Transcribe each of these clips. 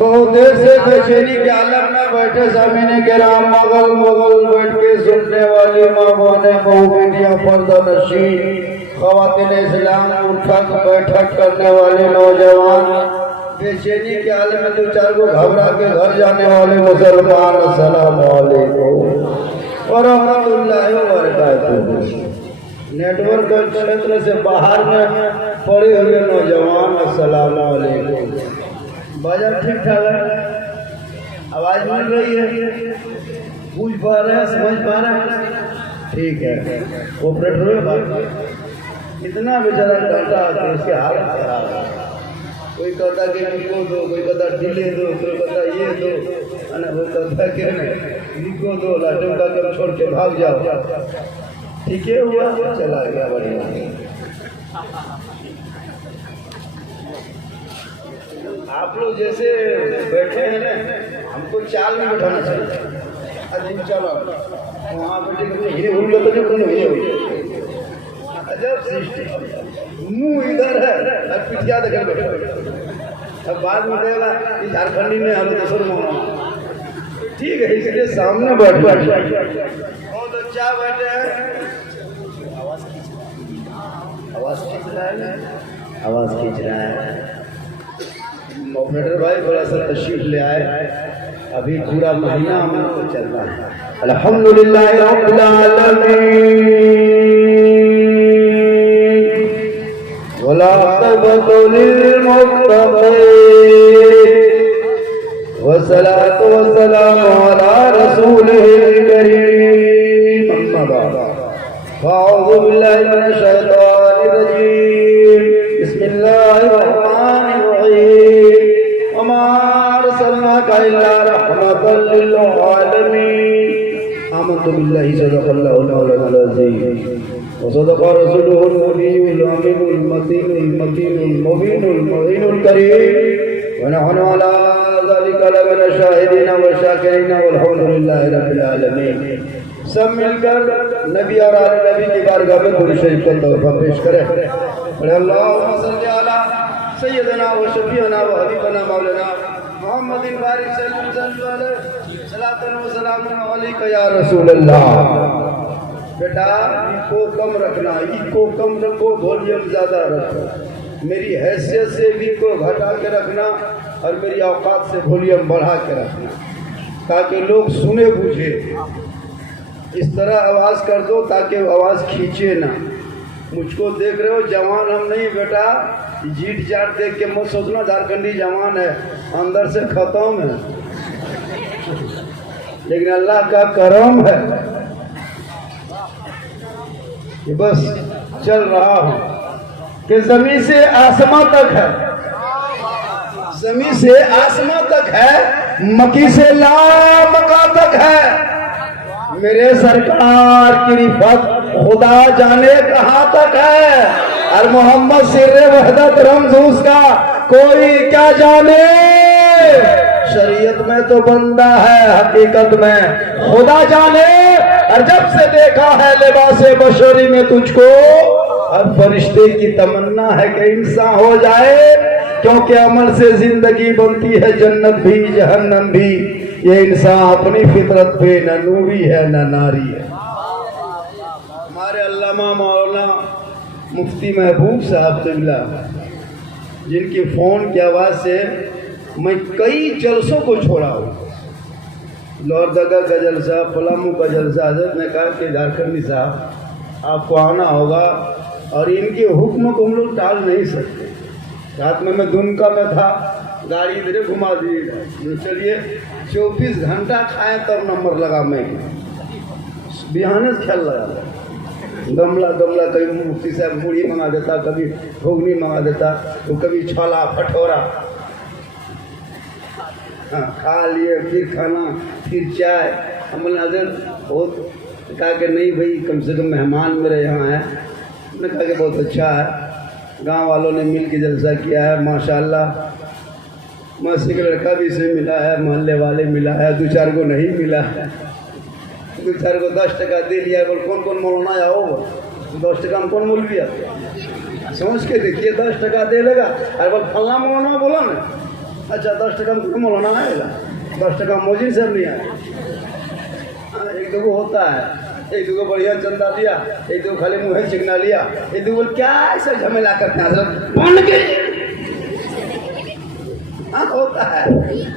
बहुत देर से बेचैनी के आलम में बैठे सामने के राम मगल मगल बैठ के सुनने वाली माँ बहने बहु बेटियां पर्दा नशी ख़वातीन इस्लाम उठक बैठक करने वाले नौजवान बेचैनी के आलम में दो चार को घबरा के घर जाने वाले मुसलमान अस्सलाम वालेकुम व रहमतुल्लाहि व बरकातहू। नेटवर्क क्षेत्र से बाहर में पड़े हुए नौजवान अस्सलाम वालेकुम। बाजार ठीक ठाक है, आवाज मिल रही है, पूछ पा रहे हैं, समझ पा रहे हैं, ठीक है। ऑपरेटर इतना बेचारा डरता है इसके हालत खराब है। कोई कहता कि लिखो दो, कोई कहता ढीले दो, कोई कहता ये दो, कोई कहता कि नहीं लिखो दो, लाटम का कम छोड़ के भाग जाओ। ठीक है, हुआ चला गया बढ़िया। आप लोग जैसे बैठे हैं ना, हमको चाल में बैठाना चाहिए। अजीब चलो वहाँ बैठे हिरे हुई तो जो कौन हुई अजब सृष्टि। मुंह इधर है और पिटिया देकर बैठे। अब बाद में कहेगा कि झारखंडी में हमें दूसर में ठीक है, इसलिए सामने बैठ बहुत अच्छा बैठे हैं। आवाज खींच रहा है, आवाज खींच रहा है। ऑपरेटर भाई बड़ा सा तशरीफ ले आए, अभी पूरा महीना हमको चलना है। अल्हम्दुलिल्लाह रब्बिल आलमीन वला तबतु लिल मुत्तक़ीन वस्सलातु वस्सलामु अला रसूलिल करीम। अम्मा बाद फ़अऊज़ु बिल्लाहि मिनश शैतानिर रजीम। बिस्मिल्लाहिर रहमानिर रहीम। वमा अर्सलनाका इल्ला रहमतल लिल आलमीन। आमन्तु बिल्लाहि सदक़ल्लाहुल मौलानाल अज़ीम व सदक़ रसूलुहुल नबियुल अमीनुल मतीनुल मुबीनुल मुईनुल करीम व नहनु अला ज़ालिका लमिन शाहिदीन व शाकिरीन वल्हम्दुलिल्लाहि रब्बिल आलमीन। सब मिलकर नबी और आले नबी की बारगाह में दुरूद शरीफ का तोहफा पेश करें। अल्लाहुम्मा सल्लि अला सय्यदना व शफीअना व हबीबना मौलाना मुहम्मदिन बारिक सल्लल्लाहु अलैहि सलातन व सलामुन अलैका या रसूल अल्लाह। बेटा इको कम रखना, इको कम रखो, वॉल्यूम ज़्यादा रखो। मेरी हैसियत से भी को घटा के रखना और मेरी औकात से वॉल्यूम बढ़ा के रखना, ताकि लोग सुने बूझे। इस तरह आवाज़ कर दो ताकि आवाज़ खींचे ना। मुझको देख रहे हो, जवान हम नहीं बेटा, जीट जाट देख के मत सोचना झारखंडी जवान है, अंदर से खत्म है, लेकिन अल्लाह का करम है कि बस चल रहा हूँ कि जमीन से आसमां तक है, जमीन से आसमां तक है, मकी से लामका तक है। मेरे सरकार की रिफत खुदा जाने कहाँ तक है, और मोहम्मद सिर्रे वहदत रमज़ उसका कोई क्या जाने। शरीयत में तो बंदा है, हकीकत में खुदा जाने। और जब से देखा है लिबासे बशरी में तुझको, अब फरिश्ते की तमन्ना है कि इंसान हो जाए, क्योंकि अमल से जिंदगी बनती है, जन्नत भी जहन्नम भी। ये इंसान अपनी फितरत पे न नूरी है न नारी है। हमारे अल्लामा मौलाना मुफ्ती महबूब साहब से मिला, जिनकी फ़ोन की आवाज़ से मैं कई जलसों को छोड़ा हूँ। लोहरदगा का जलसा, पलामू का जलसा। हज़रत ने कहा कि झारखंडी साहब आपको आना होगा, और इनके हुक्म को हम लोग टाल नहीं सकते। रात में मैं दुमका में था, गाड़ी इधर घुमा दिए, चलिए 24 घंटा खाएं तब नंबर लगा। मैं बिहाने से ख्याल लगा, गमला गमला, कभी मुफ्ती साहब मुड़ी मंगा देता, कभी घुगनी मंगा देता, तो कभी छोला भटूरा। हाँ, खा लिए, फिर खाना, फिर चाय। हमने नजर बहुत कहा कि नहीं भाई, कम से कम मेहमान मेरे यहाँ हैं। मैंने कहा कि बहुत अच्छा है, गांव वालों ने मिल के जलसा किया है माशाल्लाह। मस्ती का लड़का भी इसमें मिला है, मोहल्ले वाले मिला है, दो चार को नहीं मिला है, दो चार को 10 टका दे लिया। बोल कौन कौन मौलाना आया होगा, 10 टका में कौन मौलवी आता, समझ के देखिए 10 टका दे लेगा। अरे बोल फला मौलाना बोला ना, अच्छा 10 टका में मौलाना आएगा, 10 टका मोजिन से नहीं आएगा। एक दो होता है, एक दो बढ़िया चंदा दिया, एक दो खाली मुँह चिकना लिया, एक दो क्या ऐसा झमेला करते हैं बन के। हाँ होता है,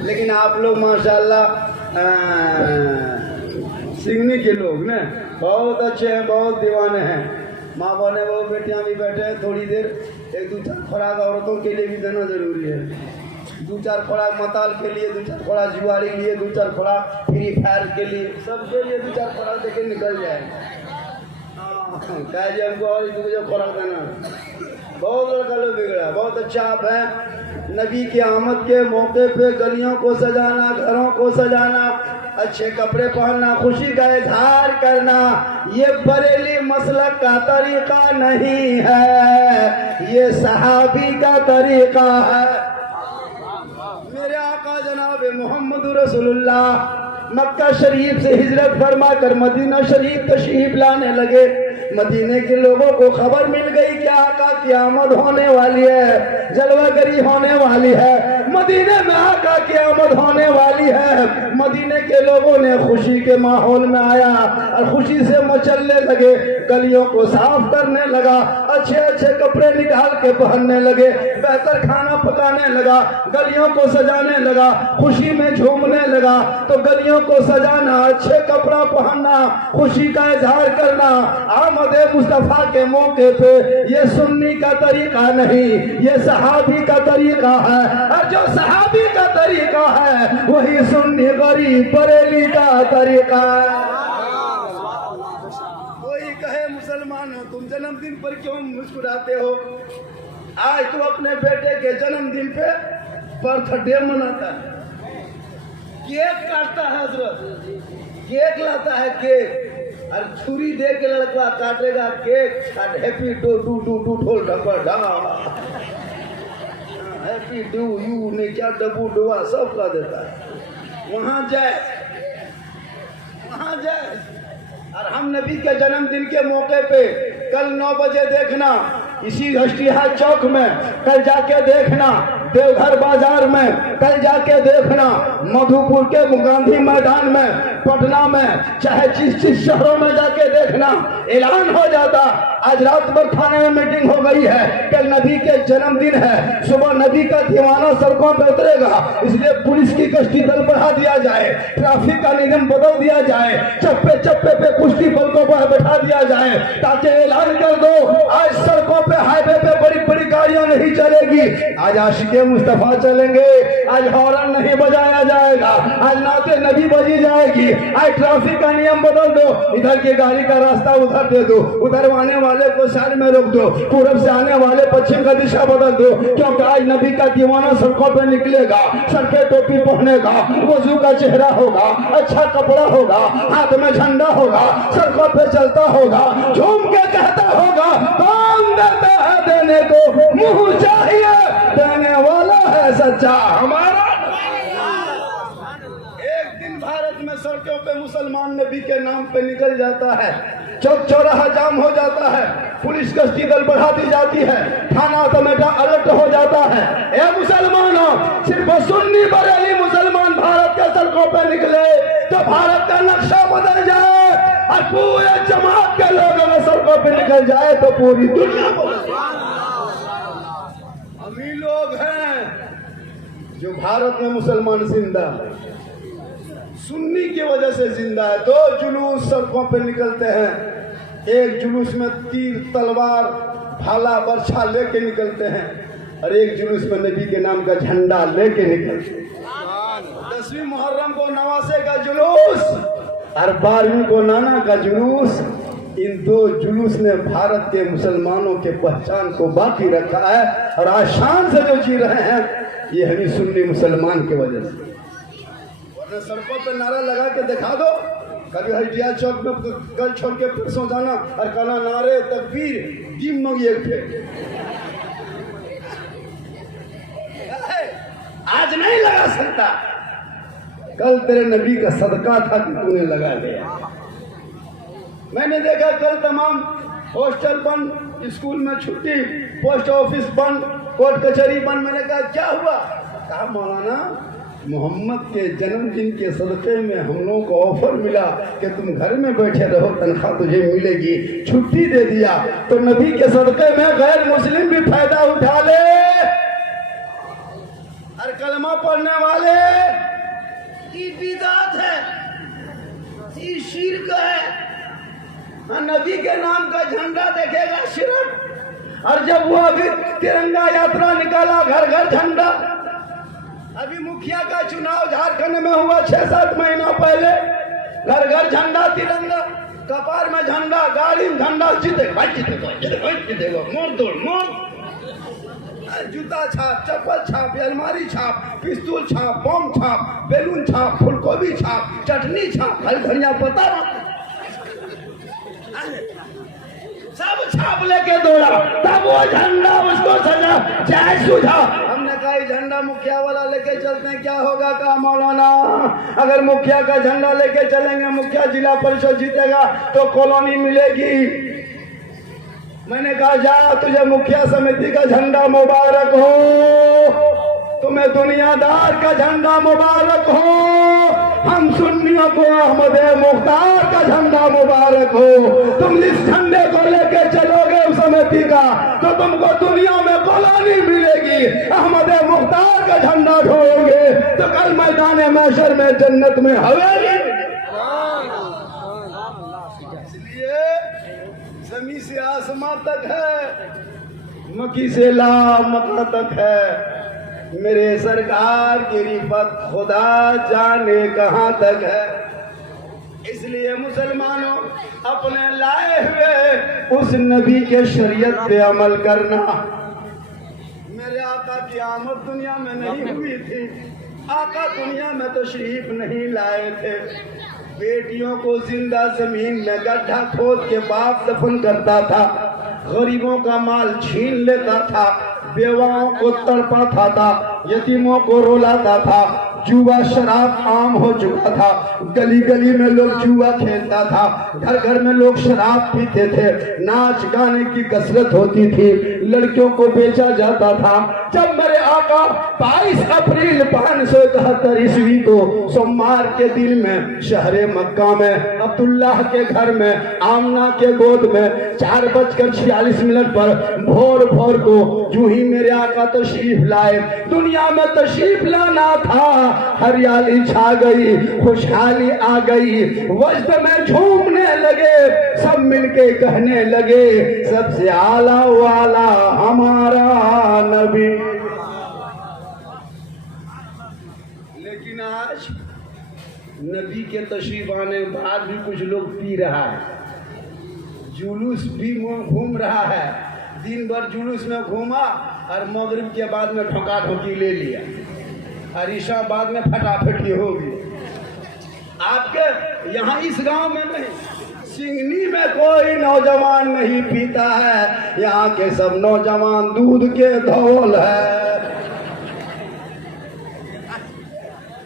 लेकिन आप लोग माशाल्लाह सिंगनी के लोग ना बहुत अच्छे हैं, बहुत दीवाने हैं। माँ बने वो बेटियाँ भी बैठे हैं, थोड़ी देर एक दो चार खुराक औरतों के लिए भी देना जरूरी है। 2-4 खुराक मताल के लिए, 2-4 खुराक जुआरी के लिए, 2-4 खुराक फ्री फायर के लिए, सबके लिए 2-4 खुराक देके निकल जाए। कह दिया हमको और जो खुराक देना। बहुत लड़का लोग बिगड़ा। बहुत अच्छा आप हैं। नबी की आमद के मौके पे गलियों को सजाना, घरों को सजाना, अच्छे कपड़े पहनना, खुशी का इजहार करना, ये बरेली मसलक का तरीका नहीं है, ये सहाबी का तरीका है। मेरे आका जनाब मोहम्मद रसूलुल्लाह मक्का शरीफ से हिजरत फरमा कर मदीना शरीफ तशरीफ लाने लगे। मदीने के लोगों को खबर मिल गई कि आका की आमद होने वाली है, जलवागरी होने वाली है, मदीने में आका की आमद होने वाली है। मदीने के लोगों ने खुशी के माहौल में आया और खुशी से मचलने लगे, गलियों को साफ करने लगा, अच्छे अच्छे कपड़े निकाल के पहनने लगे, बेहतर खाना पकाने लगा, गलियों को सजाने लगा, खुशी में झूमने लगा। तो गलियों को सजाना, अच्छे कपड़ा पहनना, खुशी का इजहार करना आमदे मुस्तफा के मौके पे, ये सुन्नी का तरीका नहीं, ये सहाबी का तरीका है। और जो सहाबी का तरीका है वही सुन्नी गरीब बरेली का तरीका है। कोई कहे मुसलमान हो तुम, जन्मदिन पर क्यों मुस्कुराते हो? आज तुम अपने बेटे के जन्मदिन पे बर्थडे मनाता है, केक काटता है, हजरत केक लाता है, केक और छुरी दे के लड़का काटेगा केक और happy do do do do ढोल ढपा हैप्पी डू यू ने क्या डबू डुआ सब का देता है। वहाँ जाए और हम नबी के जन्मदिन के मौके पे कल 9 बजे देखना इसी हष्टिया चौक में, कल जाके देखना देवघर बाजार में, कल जाके देखना मधुपुर के गांधी मैदान में, पटना में, चाहे जिस शहरों में जाके देखना ऐलान हो जाता। आज रात भर थाने में मीटिंग हो गई है, कल नबी के जन्मदिन है, सुबह नबी का दीवाना सड़कों पर उतरेगा, इसलिए पुलिस की गश्ती दल बढ़ा दिया जाए, ट्रैफिक का नियम बदल दिया जाए, चप्पे चप्पे पे कुश्ती बल्कों पर बैठा दिया जाए, ताकि ऐलान कर दो आज सड़कों पे हाईवे पे बड़ी बड़ी गाड़ियां नहीं चलेगी, आज आशिके मुस्तफा चलेंगे, आज हॉर्न नहीं बजाया जाएगा, आज नाते नबी बजी जाएगी, आज ट्रैफिक का नियम बदल दो, इधर की गाड़ी का रास्ता उधर दे दो, उधर आने वाले को साइड में रोक दो, पूरब से आने वाले पश्चिम का दिशा बदल दो, क्योंकि आज नबी का दीवाना सड़कों पे निकलेगा, सर पे टोपी पहनेगा, वजू का चेहरा होगा, अच्छा कपड़ा होगा, हाथ में झंडा होगा, सड़कों पे चलता होगा, झूम के कहता होगा कौन देता है देने को, मुंह चाहिए देने वाला है सच्चा हमारा। एक दिन भारत में सड़कों पे मुसलमान नबी के नाम पे निकल जाता है, चौक चौराहा जाम हो जाता है, पुलिस गश्ती दल बढ़ा दी जाती है, थाना टमेटा अलर्ट हो जाता है। ए मुसलमानों, सिर्फ सुन्नी बरेली मुसलमान भारत के सड़कों पे निकले तो भारत का नक्शा बदल जाए, और पूरे जमात के लोग अगर सड़कों पे निकल जाए तो पूरी दुनिया बदल जाए। हम ही लोग हैं जो भारत में मुसलमान जिंदा सुन्नी की वजह से जिंदा है। 2 जुलूस सड़कों पे निकलते हैं, एक जुलूस में तीर तलवार भाला बर्छा लेके निकलते हैं, और एक जुलूस में नबी के नाम का झंडा लेके निकलते हैं। 10वीं मुहर्रम को नवासे का जुलूस और 12वीं को नाना का जुलूस, इन 2 जुलूस ने भारत के मुसलमानों के पहचान को बाकी रखा है, और आज शान से जो जी रहे हैं ये हमें सुन्नी मुसलमान की वजह से। सड़कों पे नारा लगा के दिखा दो, कभी हटिया चौक में कल छोड़ के परसों जाना और कहना नारे तकबीर दिम एक थे। आज नहीं लगा सकता, कल तेरे नबी का सदका था कि तूने लगा लिया। मैंने देखा कल तमाम हॉस्टल बंद, स्कूल में छुट्टी, पोस्ट ऑफिस बंद, कोर्ट कचहरी बंद। मैंने कहा क्या हुआ? कहा मौलाना मोहम्मद के जन्मदिन के सदक़े में हम लोगों को ऑफर मिला कि तुम घर में बैठे रहो, तनख्वाह तुझे मिलेगी, छुट्टी दे दिया। तो नबी के सदक़े में गैर मुस्लिम भी फायदा उठा ले। और कलमा पढ़ने वाले ये बिदात है, ये शिर्क है। नबी के नाम का झंडा देखेगा शिरक। और जब वो अभी तिरंगा यात्रा निकाला, घर घर झंडा। अभी मुखिया का चुनाव झारखंड में हुआ 6-7 महीना पहले, घर घर झंडा, तिरंगा, कपार में झंडा, गाड़ी में झंडा। जीतेगा जीतेगा, मोड़ तोड़ मोड़, जूता छाप, चप्पल छाप, अलमारी छाप, पिस्तौल छाप, बम छाप, बैलून छाप, फूलगोभी छाप, चटनी छाप, हरी धनिया पत्ता, सब छाप लेके दौड़ा। तब वो झंडा उसको सजा चाहे सुझा। हमने कहा झंडा मुखिया वाला लेके चलते हैं, क्या होगा? कहा मौलाना अगर मुखिया का झंडा लेके चलेंगे, मुखिया जिला परिषद जीतेगा तो कॉलोनी मिलेगी। मैंने कहा जा, तुझे मुखिया समिति का झंडा मुबारक हो, तुम्हें दुनियादार का झंडा मुबारक हो, हम सुन्नियों को अहमद मुख्तार का झंडा मुबारक हो। तुम इस झंडे को लेके चलोगे उस समिति का तो तुमको दुनिया में कॉलोनी मिलेगी। अहमद मुख्तार का झंडा ढोओगे तो कल मैदान महशर में जन्नत में हवेली। इसलिए जमीन से आसमां तक है, मक्की से ला मक्का तक है। मेरे सरकार की रिफत खुदा जाने कहां तक है। इसलिए मुसलमानों अपने लाए हुए उस नबी के शरीयत पे अमल करना। मेरे आका की आमद दुनिया में नहीं हुई थी, आका दुनिया में तशरीफ नहीं लाए थे। बेटियों को जिंदा जमीन में गड्ढा खोद के बाप दफन करता था, गरीबों का माल छीन लेता था, बेवाओं को तड़पाता था, यतीमों को रुलाता था। जुआ शराब आम हो चुका था, गली गली में लोग जुआ खेलता था, घर घर में लोग शराब पीते थे, नाच गाने की कसरत होती थी, लड़कियों को बेचा जाता था। जब मेरे आका 22 अप्रैल 571 ईस्वी को सोमवार के दिन में शहरे मक्का में अब्दुल्लाह के घर में आमना के गोद में 4:46 पर भोर भोर को यूं ही मेरे आका तशरीफ लाए। दुनिया में तशरीफ लाना था, हरियाली छा गई, खुशहाली आ गई, वजद में झूमने लगे, सब मिलके कहने लगे सबसे आला वाला हमारा नबी। लेकिन आज नबी के तशरीफ आने के बाद भी कुछ लोग पी रहा है, जुलूस भी घूम रहा है। दिन भर जुलूस में घूमा और मगरिब के बाद में ठोका ठोकी ले लिया और ईशा बाद में फटाफटी होगी। आपके यहाँ इस गांव में नहीं, सिंगनी में कोई नौजवान नहीं पीता है, यहाँ के सब नौजवान दूध के धौल है।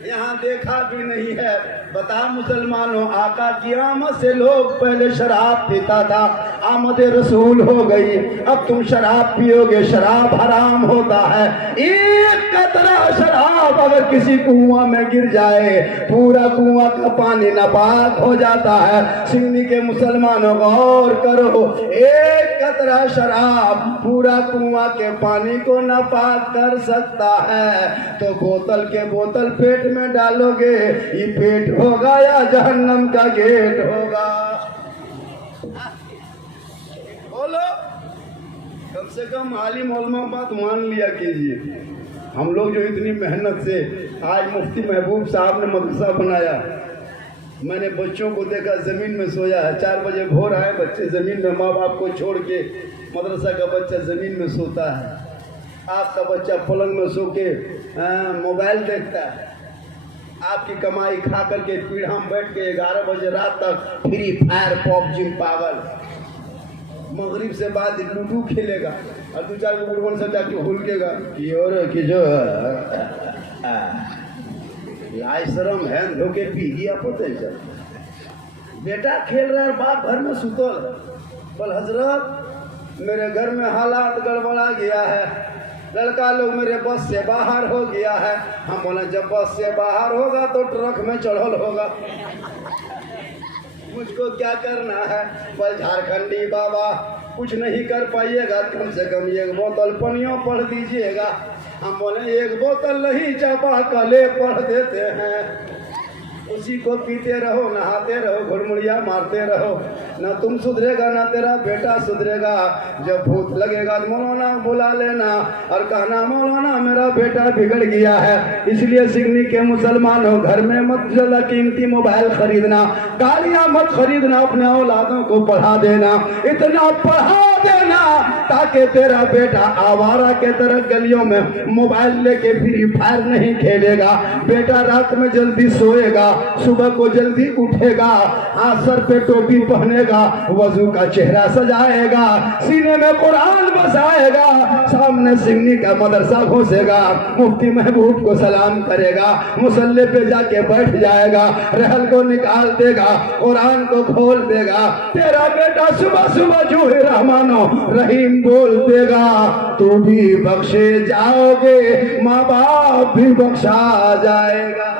यहाँ देखा भी नहीं है। बता मुसलमानों, आका की आमद से लोग पहले शराब पीता था, आमद रसूल हो गई, अब तुम शराब पियोगे, शराब हराम होता है। एक कतरा शराब अगर किसी कुआं में गिर जाए, पूरा कुआं का पानी नापाक हो जाता है। सिंधी के मुसलमानों गौर करो, एक कतरा शराब पूरा कुआं के पानी को नापाक कर सकता है। तो बोतल के बोतल पेट में डालोगे, ये पेट होगा या जहन्नम का गेट होगा? बोलो, कम से कम आलिम उलमा बात मान लिया कीजिए। हम लोग जो इतनी मेहनत से आज मुफ्ती महबूब साहब ने मदरसा बनाया, मैंने बच्चों को देखा जमीन में सोया है। 4 बजे भोर आए, बच्चे जमीन में, माँ बाप को छोड़ के मदरसा का बच्चा जमीन में सोता है, आपका बच्चा पलंग में सो के मोबाइल देखता है। आपकी कमाई खा करके पीढ़ा में बैठ के 11 बजे रात तक फ्री फायर पबजी पागल, मगरिब से बाद लूडो खेलेगा और 2-4 गुड़गुड़ से जाके हुलकेगा कि जो लाइशरम है धोके पी गया पोते। बेटा खेल रहा है, बाप घर में सुतल। बोल हजरत, मेरे घर में हालात गड़बड़ा गया है, लड़का लोग मेरे बस से बाहर हो गया है। हम बोले जब बस से बाहर होगा तो ट्रक में चढ़ल होगा, मुझको क्या करना है? बोल झारखंडी बाबा कुछ नहीं कर पाइएगा, कम से कम एक बोतल पनियों पढ़ दीजिएगा। हम बोले एक बोतल नहीं चापा कले पढ़ देते हैं, उसी को पीते रहो, नहाते रहो, घुड़मुड़िया मारते रहो, ना तुम सुधरेगा ना तेरा बेटा सुधरेगा। जब भूत लगेगा मौलाना बुला लेना और कहना मौलाना मेरा बेटा बिगड़ गया है। इसलिए सिगनी के मुसलमानों घर में मत ज्यादा कीमती मोबाइल खरीदना, गाड़ियां मत खरीदना, अपने औलादों को पढ़ा देना, इतना पढ़ा देना ताकि तेरा बेटा आवारा के तरह गलियों में मोबाइल लेके फ्री फायर नहीं खेलेगा। बेटा रात में जल्दी सोएगा, सुबह को जल्दी उठेगा, हाथ सर पे टोपी पहनेगा, वजू का चेहरा सजाएगा, सीने में कुरान बसाएगा, सामने सिगनी का मदरसा घोसेगा, मुफ्ती महबूब को सलाम करेगा, मुसल्ले पे जाके बैठ जाएगा, रहल को निकाल देगा, कुरान को खोल देगा। तेरा बेटा सुबह सुबह जो है रहमानो रहीम बोल देगा, तू भी बख्शे जाओगे, माँ बाप भी बख्शा जाएगा।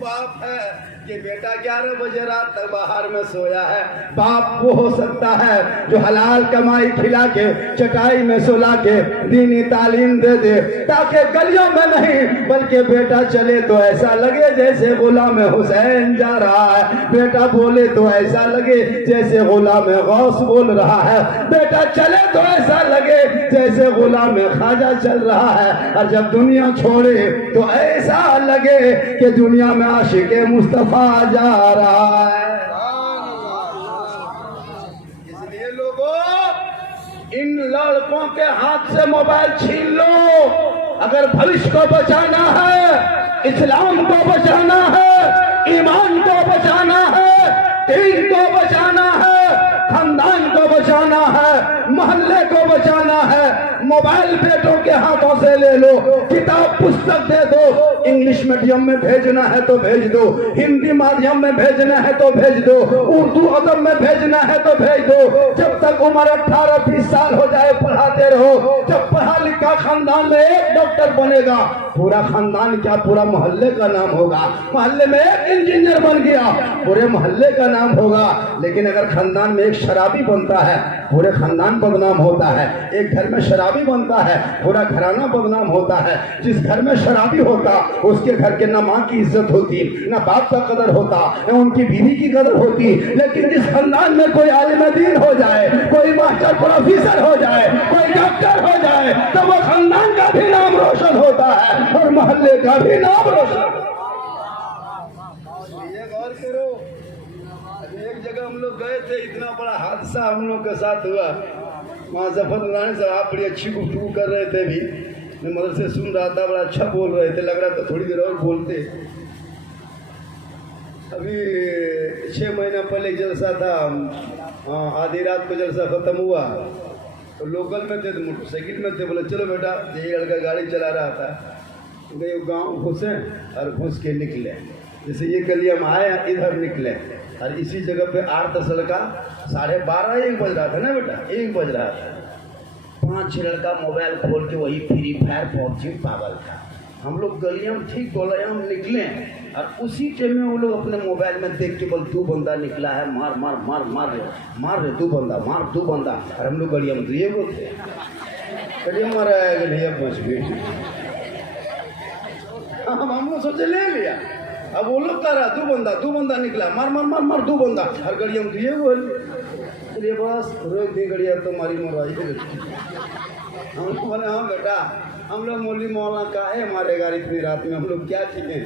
बाप है कि बेटा 11 बजे रात तक बाहर में सोया है। बाप वो हो सकता है जो हलाल कमाई खिला के चटाई में सुला के दीनी तालीम दे दे, ताकि गलियों में नहीं बल्कि बेटा चले तो ऐसा लगे जैसे गुलाम हुसैन जा रहा है, बेटा बोले तो ऐसा लगे जैसे गुलाम गौस बोल रहा है, बेटा चले तो ऐसा लगे जैसे गुलाम खाजा चल रहा है, और जब दुनिया छोड़े तो ऐसा लगे कि दुनिया में आशिक़े मुस्तफा जा रहा है। इसलिए लोगों इन लड़कों के हाथ से मोबाइल छीन लो। अगर भविष्य को बचाना है, इस्लाम को बचाना है, ईमान को बचाना है, दीन को बचाना है, खानदान को बचाना है, मोहल्ले को बचाना है, मोबाइल बेटों के हाथों से ले लो, किताब पुस्तक दे दो, इंग्लिश मीडियम में भेजना है तो भेज दो, हिंदी माध्यम में भेजना है तो भेज दो, उर्दू अदब में भेजना है तो भेज दो। जब तक उम्र 18-20 साल हो जाए पढ़ाते रहो। जब पढ़ा लिखा खानदान में एक डॉक्टर बनेगा, पूरा खानदान क्या पूरा मोहल्ले का नाम होगा। मोहल्ले में एक इंजीनियर बन गया, पूरे मोहल्ले का नाम होगा। लेकिन अगर खानदान में एक शराबी बनता है, पूरे खानदान बदनाम होता है। एक घर में शराबी बनता है, पूरा घराना बदनाम होता है। जिस घर में शराबी होता उसके घर के ना माँ की इज्जत होती, ना बाप का कदर होता, ना उनकी बीवी की कदर होती। लेकिन जिस खानदान में कोई आलिम दीन हो जाए, कोई मास्टर प्रोफेसर हो जाए, कोई डॉक्टर हो जाए, तो वो खानदान का भी नाम रोशन होता है और मोहल्ले का भी नाम रोशन। ये गौर करो, एक जगह हम लोग गए थे, इतना बड़ा हादसा हम लोग के साथ हुआ। वहाँ जफर नारायण साहब आप बड़ी अच्छी गुफ्तगू कर रहे थे, भी मैं मदरसे सुन रहा था, बड़ा अच्छा बोल रहे थे, लग रहा था थोड़ी देर और बोलते। अभी 6 महीना पहले जलसा था, आधी रात को जलसा खत्म हुआ तो लोकल में थे, तो मोटरसाइकिल में थे। बोले चलो बेटा, यही लड़का गाड़ी चला रहा था, गए गाँव घुसे और घुस के निकले। जैसे ये गली हम आए इधर निकले और इसी जगह पे 8-10 लड़का 12:30-1 बज रहा था ना बेटा, 1 बज रहा था, 5-6 लड़का मोबाइल खोल के वही फ्री फायर पबजी पागल था। हम लोग गलियां ठीक गोलियां निकले और उसी टाइम में वो लोग अपने मोबाइल में देख के बोल 2 बंदा निकला है, मार मार मार मार रे 2 बंदा, मार 2 बंदा। और हम लोग गलियां में 2 बोलते गलियां मारा है, गलियां बच गई। हम लोग सोचे ले लिया। अब वो लोग कह रहा 2 बंदा निकला, मार मार मार मार 2 बंदा, हर गड़िया में 2 बोल। चलिए बस रोक दी गड़िया तो मारी मरवाई। हम लोग बोले हाँ बेटा, हम लोग मौलवी मौलाना काहे मारेगा इतनी रात में, हम लोग क्या चीजें।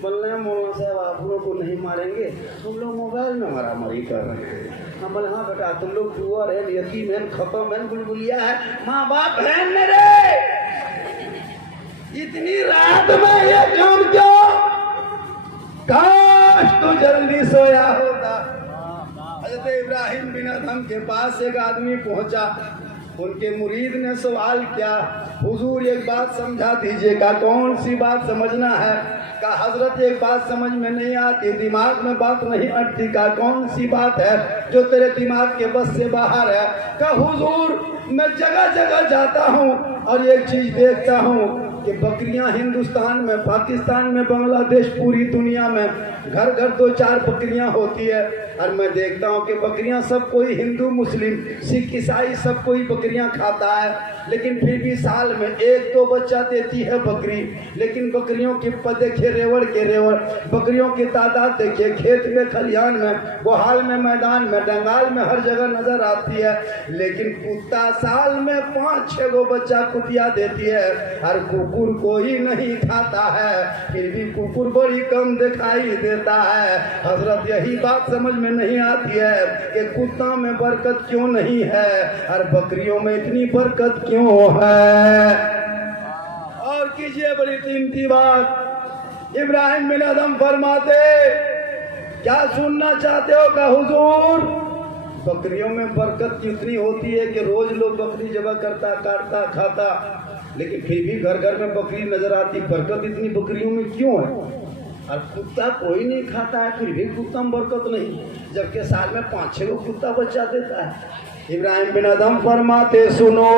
बोल रहे हैं मौलाना साहब आप लोग को नहीं मारेंगे, तुम लोग मोबाइल में मारामारी कर रहे हैं। हम बोले हाँ बेटा, तुम लोग जुआर है, यतीम है, खत्म है, बुलबुलिया है, माँ बाप है मेरे। इतनी रात में ये काम क्यों? काश तो जल्दी सोया होता। हज़रत इब्राहिम बिन अदहम के पास एक आदमी पहुंचा, उनके मुरीद ने सवाल किया, हुजूर एक बात समझा दीजिएगा। कौन सी बात समझना है? का हजरत एक बात समझ में नहीं आती, दिमाग में बात नहीं अटती, का कौन सी बात है जो तेरे दिमाग के बस से बाहर है? का हुजूर मैं जगह जगह जाता हूँ और एक चीज देखता हूँ कि बकरियां हिंदुस्तान में, पाकिस्तान में, बांग्लादेश, पूरी दुनिया में घर घर 2-4 बकरियां होती है। और मैं देखता हूँ कि बकरियां सब कोई हिंदू, मुस्लिम, सिख, ईसाई सब कोई बकरियां खाता है, लेकिन फिर भी साल में 1-2 बच्चा देती है बकरी। लेकिन बकरियों की देखिए रेवड़ के रेवड़, बकरियों की तादाद देखिए, खेत में, खलिहान में, गोहाल में, मैदान में, डंगाल में, हर जगह नजर आती है। लेकिन कुत्ता साल में 5-6 गो बच्चा कुतिया देती है और कुकुर कोई नहीं खाता है, फिर भी कुकुर बड़ी कम दिखाई देता है। हजरत यही बात समझ में नहीं आती है कि कुत्ता में बरकत क्यों नहीं है और बकरियों में इतनी बरकत क्यों है। और कीजिए बड़ी कीमती बात, इब्राहिम बिन अदम फरमाते, क्या सुनना चाहते हो का हुजूर? बकरियों में बरकत कितनी होती है कि रोज लोग बकरी जबा करता, काटता, खाता, लेकिन फिर भी घर घर में बकरी नजर आती। बरकत इतनी बकरियों में क्यों है? और कुत्ता कोई नहीं खाता है, फिर भी कुत्ता में बरकत नहीं, जबकि साल में 5-6 गो कुत्ता बच्चा देता है। इब्राहिम बिन अदम फरमाते, सुनो,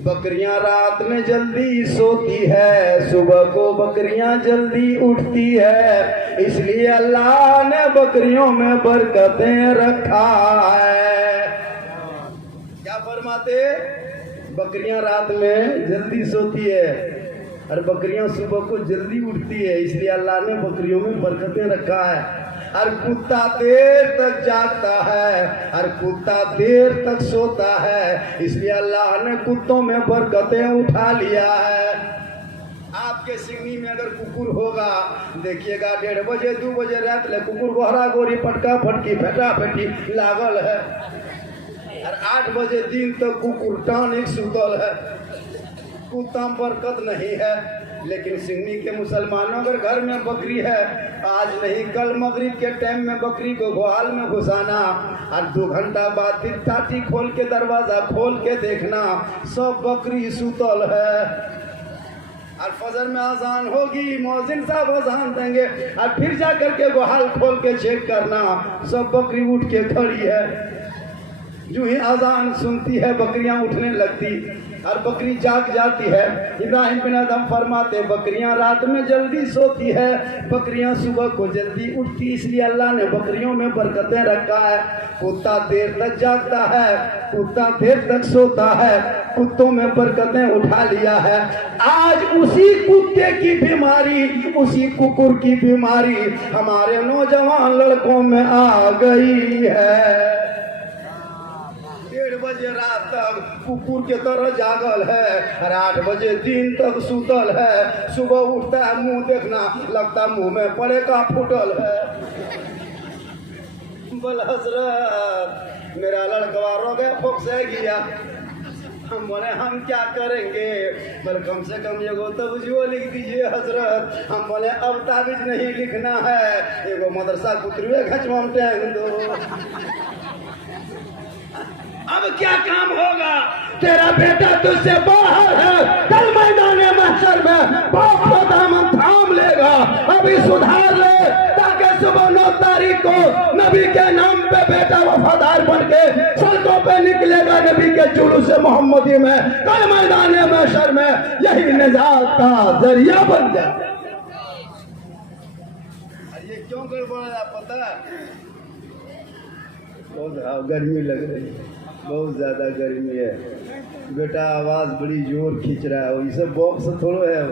बकरियां रात में जल्दी सोती है, सुबह को बकरियां जल्दी उठती है, इसलिए अल्लाह ने बकरियों में बरकतें रखा है। क्या फरमाते? बकरियां रात में जल्दी सोती है और बकरियां सुबह को जल्दी उठती है, इसलिए अल्लाह ने बकरियों में बरकतें रखा है। और कुत्ता देर तक जागता है और कुत्ता देर तक सोता है, इसलिए अल्लाह ने कुत्तों में बरकतें उठा लिया है। आपके सिंगनी में अगर कुकुर होगा, देखिएगा 1:30 बजे 2 बजे रात ले कुकुर बहरा गोरी पटका फटकी फेटा फेटी लागल है और 8 बजे दिन तक कुकुर टानिक सुतल है। कुत्ता में बरकत नहीं है। लेकिन सिंगनी के मुसलमानों अगर घर में बकरी है, आज नहीं कल मगरिब के टाइम में बकरी को गोहाल में घुसाना और 2 घंटा बाद फिर टाटी खोल के दरवाजा खोल के देखना, सब बकरी सुतल है। और फजर में अजान होगी, मौजिन साहब अजान देंगे और फिर जा करके गोहाल खोल के चेक करना, सब बकरी उठ के खड़ी है। जो ही अजान सुनती है बकरियां उठने लगती और बकरी जाग जाती है। इब्राहिम बिन अदम फरमाते, बकरियां रात में जल्दी सोती है, बकरियां सुबह को जल्दी उठती, इसलिए अल्लाह ने बकरियों में बरकतें रखा है। कुत्ता देर तक जागता है, कुत्ता देर तक सोता है, कुत्तों में बरकतें उठा लिया है। आज उसी कुत्ते की बीमारी, उसी कुकुर की बीमारी हमारे नौजवान लड़कों में आ गई है। 1:30 बजे रात तक कुकुर के तरह जागल है और 8 बजे दिन तक सुतल है। सुबह उठता है, मुंह देखना लगता मुंह में पड़े का फूटल है। बोल हजरत मेरा लड़का रो गया, फोक्स गया। हम बोले हम क्या करेंगे? बोले कम से कम एगो तवज्जो लिख दीजिए हजरत। हम बोले अब ताबीज नहीं लिखना है, एगो मदरसा कुतरुए खचवाते दो। अब क्या काम होगा? तेरा बेटा तुझसे बाहर है, कल मैदान महशर में बाप को दामन थाम लेगा। अभी सुधार ले ताकि सुबह 9 तारीख को नबी के नाम पे बेटा वफादार बन के सड़कों पे निकलेगा नबी के जुलूस मोहम्मदी में। कल मैदान महशर में यही निजात का जरिया बन जाए। ये क्यों गड़बड़ है पता है? बहुत गर्मी लग रही है, बहुत ज़्यादा गर्मी है। बेटा आवाज़ बड़ी जोर खींच रहा है। ये सब बॉक्स थोड़ो है,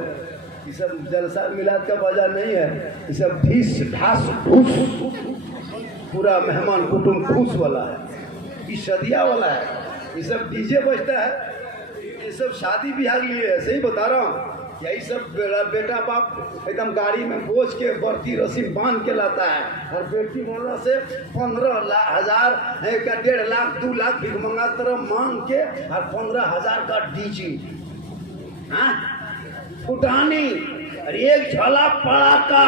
ये सब जलसा मिलाद का बाजार नहीं है। ये सब ढीस ढास ढूस पूरा मेहमान कुटुंब खुश वाला है, ये सदिया वाला है। ये सब डीजे बजता है, ये सब शादी ब्याह के लिए है। सही बता रहा हूँ। यही सब बेटा बाप एकदम गाड़ी में बोझ के बर्ती रस्सी बांध के लाता है और बेटी वाला से 15,000 1.5 लाख 2 लाख भिखमंगा तरह मांग के और 15,000 का डीजी फुटानी और एक झोला पड़ा का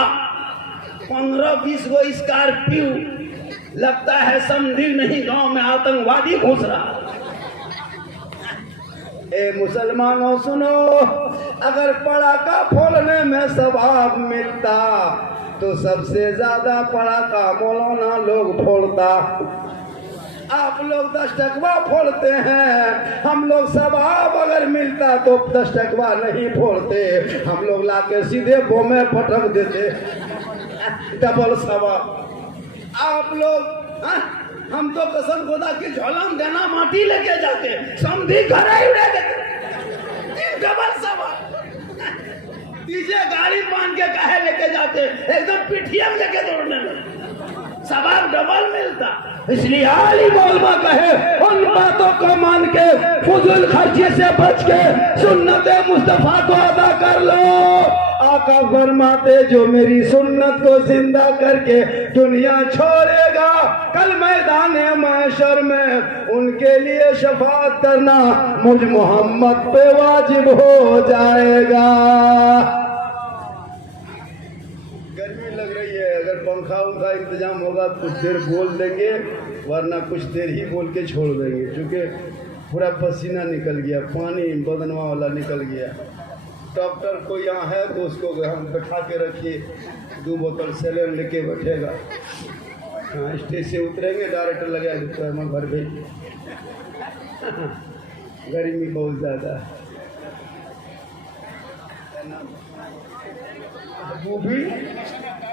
15-20 गो स्कॉर्पियो। लगता है समझी नहीं गांव में आतंकवादी घुस रहा। ए मुसलमानों सुनो, अगर पड़ाका फोड़ने में सवाब मिलता तो सबसे ज्यादा पड़ाका मौलाना लोग फोड़ता। आप लोग 10 टकवा फोड़ते हैं, हम लोग सवाब अगर मिलता तो 10 टकवा नहीं फोड़ते, हम लोग लाके सीधे बोमे पटक देते, डबल सवाब। आप लोग हम तो कसम खुदा की झोलम देना माटी लेके जाते, समझी घर ही लेके डबल सवाब। पीछे गाड़ी बांध के काहे लेके जाते, एकदम पिठिया लेके दौड़ने में सवाब डबल मिलता। इसलिए आली मौलमा कहे उन बातों को मान के फुजूल खर्चे से बच के सुन्नत मुस्तफा को अदा कर लो। आका फरमाते जो मेरी सुन्नत को जिंदा करके दुनिया छोड़ेगा, कल मैदान महशर में उनके लिए शफाअत करना मुझ मोहम्मद पे वाजिब हो जाएगा। गर्मी लग रही है, अगर पंखा उनका इंतजाम होगा कुछ देर बोल देंगे, वरना कुछ देर ही बोल के छोड़ देंगे, क्योंकि पूरा पसीना निकल गया, पानी बदनवा वाला निकल गया। डॉक्टर को यहाँ है तो उसको हम बैठा के रखिए, 2 बोतल सेलेन लेके बैठेगा। हाँ, स्टेज से उतरेंगे डायरेक्टर लगाएगा तो हम घर भेज। गर्मी बहुत ज़्यादा है।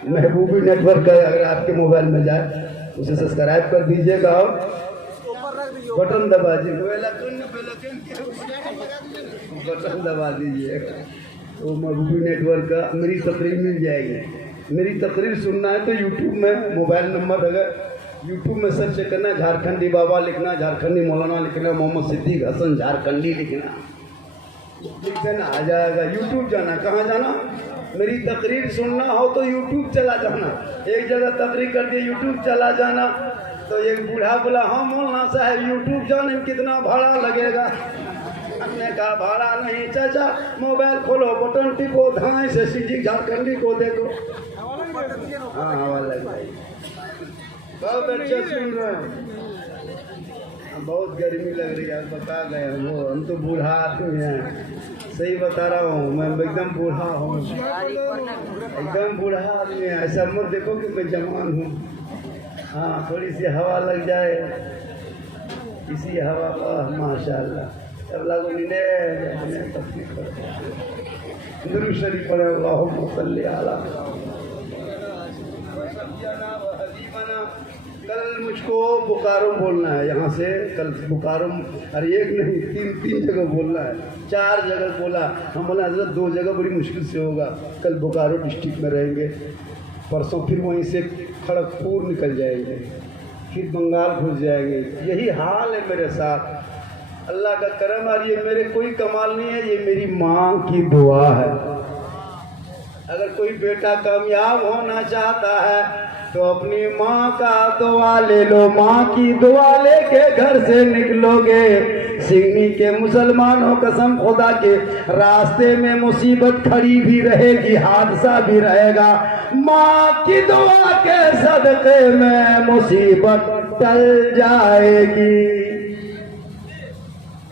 महबूबी नेटवर्क का अगर आपके मोबाइल में जाए उसे सब्सक्राइब कर दीजिएगा और बटन दबा दीजिए, बटन दबा दीजिए तो महबूबी नेटवर्क का मेरी तकरीर मिल जाएगी। मेरी तकरीर सुनना है तो यूट्यूब में मोबाइल नंबर अगर यूट्यूब में सर्च करना, झारखंडी बाबा लिखना, झारखंडी मौलाना लिखना, मोहम्मद सिद्दीक हसन झारखंडी लिखना, लिख देना आ जाएगा। यूट्यूब जाना, कहाँ जाना? मेरी तकरीर सुनना हो तो यूट्यूब चला जाना। एक जगह तकरीर कर दिए यूट्यूब चला जाना, तो एक बूढ़ा बोला हाँ मौलाना साहब यूट्यूब जाने में कितना भाड़ा लगेगा? हमने कहा भाड़ा नहीं चाचा, मोबाइल खोलो, बटन टिपो, धाए से सिद्दीक झारखंडी को देखो। हाँ हवा लग जाएगी। बहुत अच्छा सुन रहे हैं। बहुत गर्मी लग रही है, बता गए वो, हम तो बूढ़ा आदमी हैं, सही बता रहा हूँ मैं, एकदम बूढ़ा हूँ, एकदम बूढ़ा आदमी है। ऐसा मत देखो कि मैं जवान हूँ। हाँ, थोड़ी सी हवा लग जाए, इसी हवा पर माशाल्लाह सब लोग दुरूद शरीफ पढ़े, अल्लाहुम्मा सल्ली अला। कल मुझको बोकारो बोलना है, यहाँ से कल बोकारो, अरे एक नहीं 3 जगह बोलना है, 4 जगह बोला। हम बोला हजरत 2 जगह बड़ी मुश्किल से होगा, कल बोकारो डिस्ट्रिक्ट में रहेंगे, परसों फिर वहीं से खड़गपुर निकल जाएंगे, फिर बंगाल घुस जाएंगे। यही हाल है मेरे साथ। अल्लाह का करम, और ये मेरे कोई कमाल नहीं है, ये मेरी माँ की दुआ है। अगर कोई बेटा कामयाब होना चाहता है तो अपनी माँ का दुआ ले लो, माँ की दुआ लेके घर से निकलोगे। सिगनी के मुसलमानों कसम खुदा के रास्ते में मुसीबत खड़ी भी रहेगी, हादसा भी रहेगा, माँ की दुआ के सदके में मुसीबत टल जाएगी।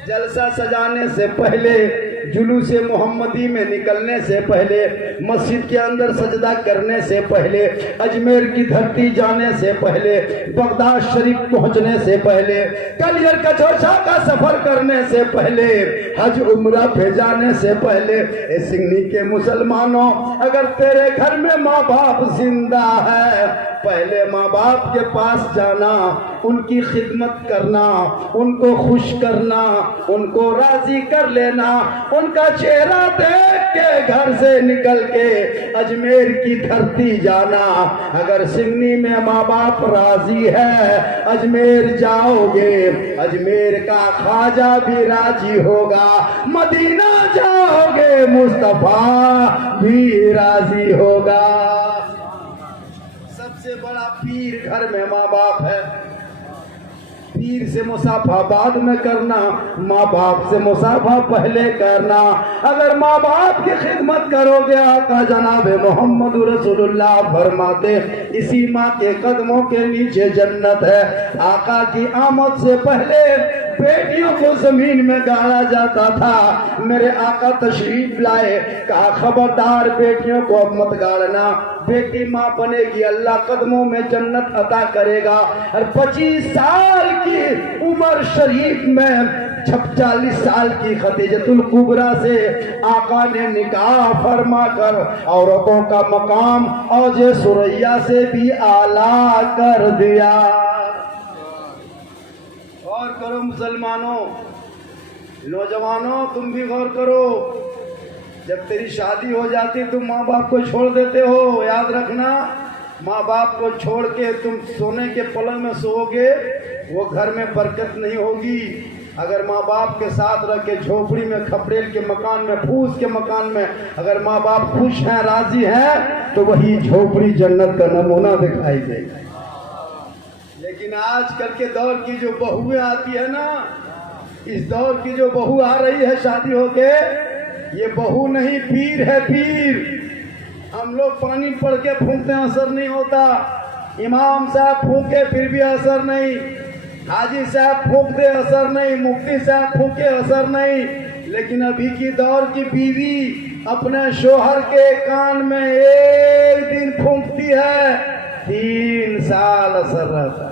जलसा सजाने से पहले, जुलूस मोहम्मदी में निकलने से पहले, मस्जिद के अंदर सजदा करने से पहले, अजमेर की धरती जाने से पहले, बगदाद शरीफ पहुंचने से पहले, कलियर कचौसा का सफर करने से पहले, हज उम्रा पे जाने से पहले, सिगनी के मुसलमानों, अगर तेरे घर में माँ बाप जिंदा है, पहले माँ बाप के पास जाना, उनकी खिदमत करना, उनको खुश करना, उनको राजी कर लेना, उनका चेहरा देख के घर से निकल के अजमेर की धरती जाना। अगर सिगनी में माँ बाप राजी है, अजमेर जाओगे, अजमेर का ख्वाजा भी राजी होगा, मदीना जाओगे, मुस्तफा भी राजी होगा। सबसे बड़ा पीर घर में माँ बाप है। पीर से मुसाफा बाद में करना, माँ बाप से मुसाफा पहले करना। अगर माँ बाप की खिदमत करोगे, आका जनाब मोहम्मद रसूलुल्लाह फरमाते इसी माँ के कदमों के नीचे जन्नत है। आका की आमद से पहले बेटियों को जमीन में गाड़ा जाता था। मेरे आका तशरीफ लाए, कहा खबरदार बेटियों को अब मत गाड़ना, बेटी माँ बनेगी, अल्लाह कदमों में जन्नत अता करेगा। और 25 साल की उम्र शरीफ में 40 साल की खदीजतुल कुबरा से आका ने निकाह फरमा कर औरतों का मकाम औजे सुरैया से भी आला कर दिया। गौर करो मुसलमानों, नौजवानों, तुम भी गौर करो। जब तेरी शादी हो जाती तुम माँ बाप को छोड़ देते हो, याद रखना, माँ बाप को छोड़ के तुम सोने के पलंग में सोओगे, वो घर में बरकत नहीं होगी। अगर माँ बाप के साथ रह के झोपड़ी में, खपरेल के मकान में, फूस के मकान में अगर माँ बाप खुश हैं, राजी हैं, तो वही झोपड़ी जन्नत का नमूना दिखाई देगी। लेकिन आजकल के दौर की जो बहुएं आती है ना, इस दौर की जो बहू आ रही है शादी होके, ये बहू नहीं पीर है, पीर। हम लोग पानी पढ़ के फूंकते हैं, असर नहीं होता। इमाम साहब फूंके फिर भी असर नहीं, हाजी साहब फूंक दे असर नहीं, मुफ्ती साहब फूंके असर नहीं। लेकिन अभी की दौर की बीवी अपने शोहर के कान में एक दिन फूंकती है, 3 साल असर रहता है।